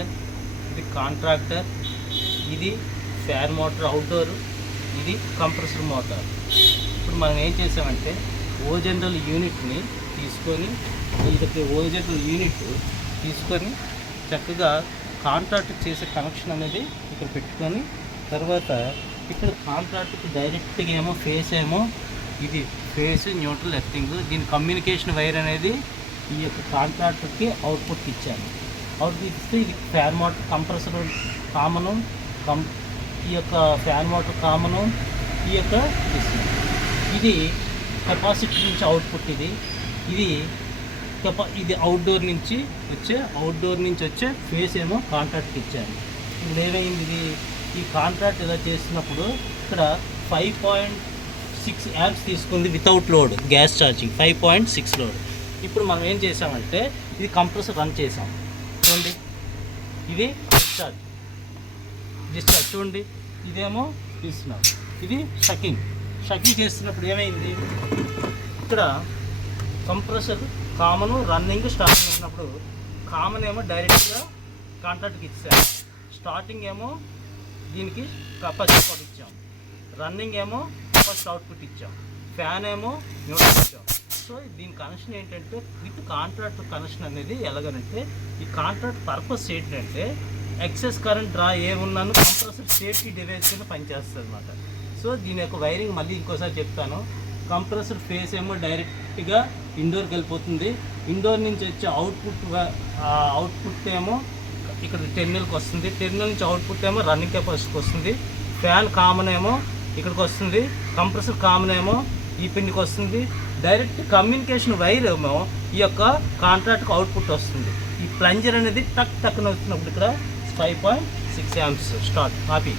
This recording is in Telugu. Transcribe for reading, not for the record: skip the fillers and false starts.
ఇది కాంట్రాక్టర్, ఇది ఫ్యాన్ మోటార్ అవుట్డోర్, ఇది కంప్రెసర్ మోటార్. ఇప్పుడు మనం ఏం చేసామంటే ఓజనరల్ యూనిట్ని తీసుకొని ఇది ఓజనరల్ యూనిట్ తీసుకొని చక్కగా కాంట్రాక్ట్ చేసే కనెక్షన్ అనేది ఇక్కడ పెట్టుకొని తర్వాత ఇక్కడ కాంట్రాక్ట్కి డైరెక్ట్గా ఏమో ఫేస్ ఏమో ఇది ఫేస్ న్యూట్రల్ ఎర్తింగ్, దీని కమ్యూనికేషన్ వైర్ అనేది ఈ యొక్క కాంట్రాక్టర్కి అవుట్పుట్ ఇచ్చాను. అవుట్పుట్ ఇస్తే ఇది ఫ్యాన్ మోటార్ కంప్రెసర్ కామను ఈ యొక్క ఫ్యాన్ మోటార్ కామను ఈ యొక్క ఇది కెపాసిటీ నుంచి అవుట్పుట్ ఇది అవుట్డోర్ నుంచి వచ్చే ఫేస్ ఏమో కాంట్రాక్ట్కి ఇచ్చాను. ఇప్పుడు ఏమైంది ఈ కాంట్రాక్ట్ ఇలా చేసినప్పుడు ఇక్కడ 5.6 amps తీసుకుంది without load gas charging 5.6 load. ఇప్పుడు మనం ఏం చేసామంటే ఇది కంప్రెసర్ రన్ చేసాం చూడండి, ఇది డిశ్చార్జ్ చూడండి, ఇదేమో తీస్తున్నాం, ఇది షకింగ్ చేస్తున్నప్పుడు ఏమైంది ఇక్కడ కంప్రెసర్ కామను రన్నింగ్ స్టార్టింగ్ ఉన్నప్పుడు కామన్ ఏమో డైరెక్ట్గా కాంట్రాక్ట్కి ఇచ్చాం, స్టార్టింగ్ ఏమో దీనికి ఫస్ట్ అవుట్పుట్ ఇచ్చాం, రన్నింగ్ ఏమో ఫస్ట్ అవుట్పుట్ ఇచ్చాం, ఫ్యాన్ ఏమో న్యూట్రల్ ఇచ్చాం. సో దీని కనెక్షన్ ఏంటంటే విత్ కాంట్రాక్ట్ కనెక్షన్ అనేది ఎలాగనంటే ఈ కాంట్రాక్ట్ పర్పస్ ఏంటంటే ఎక్సెస్ కరెంట్ డ్రా ఏమున్నాను కంప్రెసర్ సేఫ్టీ డివైస్ కింద పనిచేస్తుంది అనమాట. సో దీని యొక్క వైరింగ్ మళ్ళీ ఇంకోసారి చెప్తాను. కంప్రెసర్ ఫేస్ ఏమో డైరెక్ట్గా ఇండోర్కి వెళ్ళిపోతుంది, ఇండోర్ నుంచి వచ్చే అవుట్పుట్ ఏమో ఇక్కడ టెర్మినల్కి వస్తుంది, టెర్మినల్ నుంచి అవుట్పుట్ ఏమో రన్నింగ్ కెపాసిటీకి వస్తుంది, ఫ్యాన్ కామన్ ఏమో ఇక్కడికి వస్తుంది, కంప్రెసర్ కామన్ ఏమో ఈ పిన్కి వస్తుంది, డైరెక్ట్ కమ్యూనికేషన్ వైర్ ఏమో ఈ యొక్క కాంట్రాక్ట్కి అవుట్పుట్ వస్తుంది. ఈ ప్లంజర్ అనేది టక్ టక్కున వచ్చినప్పుడు ఇక్కడ 5.6 amps స్టార్ట్ ఆపి